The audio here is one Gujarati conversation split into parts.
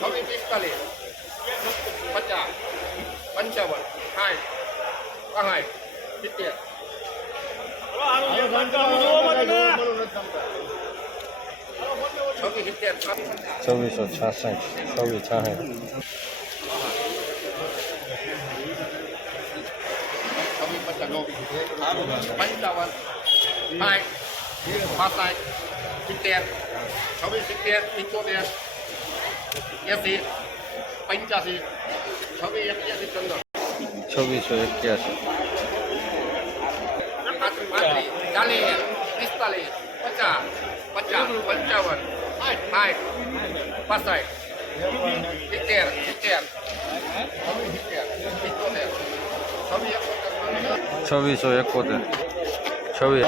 છવ્વીસ પિસ્તાલીસ પચાસ પંચાવન સાઠ પાંઠ સિત્તેર છવ્વીસ સિત્તેર ચોવીસો છાસઠ છવ્વીસ છાસઠ છવ્વીસ પચાસ ba tay chín tiền sáu mươi chín tiền chín chốt tiền AC পঞ্চাশি ছবি একাশি চন্দ্র ছবিশো একাশি চালিশ পিস্তাল্লিশ পঞ্চাশ পঞ্চাশ পঞ্চাবন ষাট পাঁচষাট সিত্তের সিত্তের ছবি একোতের ছবিশো একোতের ছবি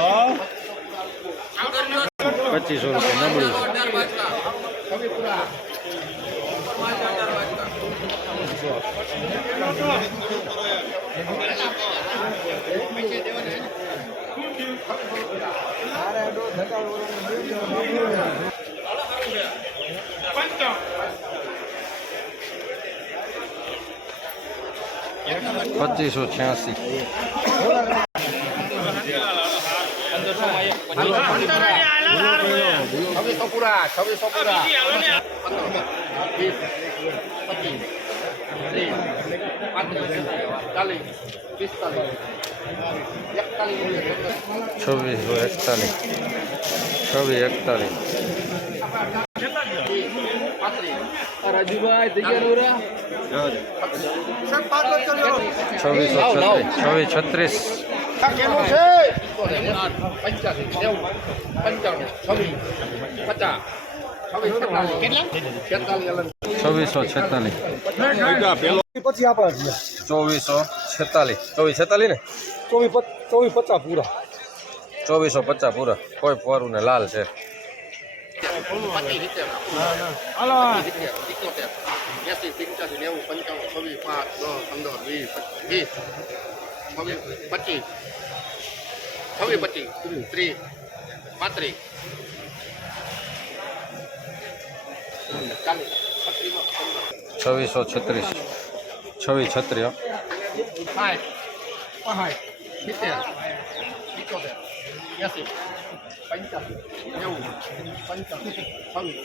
પચીસો રૂપિયા નબળું. પચીસો છ્યાસી. છવ્વીસો પૂરા છવ્વીસો પૂરા વીસ પચીસ ત્રીસ પાંત્રીસ ચાલીસ પિસ્તાલીસ છવ્વીસો એકતાલીસ છવ્વીસ એકતાલીસ. છવ્વીસો છત્રીસ છવ્વીસ છત્રીસ. કેનું છે? પંચ્યાસી નેવું પંચાણું છવ્વીસ પચાસ છવ્વીસ છેતાલીસ. કેટલા છેતાલીસ પછી આપણા ચોવીસો છેતાલીસ. ચોવીસ છેતાલીસ ને? ચોવીસ ચોવીસ પચાસ પૂરા. ચોવીસો પચાસ પૂરા. કોઈ ફોરું ને લાલ છે. એસી પંચાસી નેવું પંચાવન છવ્વીસ પાંચ દસ પંદર વીસ વીસ. છવ્વીસ પચીસ છવ્વીસ પચીસ ત્રીસ પાંત્રીસ ચાલીસ પચીસ પંદર છવ્વીસો છત્રીસ છવ્વીસ છત્રીસ હો. સાઠ પાંઠ સિત્તેર સિત્તોતેર એંસી પંચાસી નેવું પંચાસી છવ્વીસ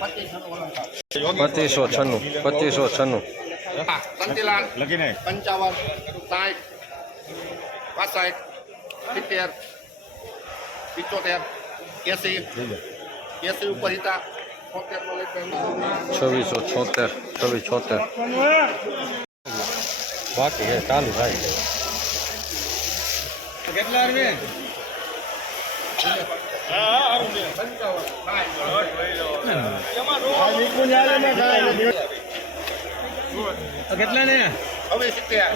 પચીસ પચીસો છન્નું પચીસો છન્નું સંતીલાલ પંચાવન સાઠ પાસઠ સિત્તેર પિચોતેર એંસી એંસી ઉપર હિતા છોતેર નો લઈ છવ્વીસો છોતેર છવ્વીસ છોતેર બાકી હે ચાલુ થાય છે કેટલા ને હવે સિત્તેર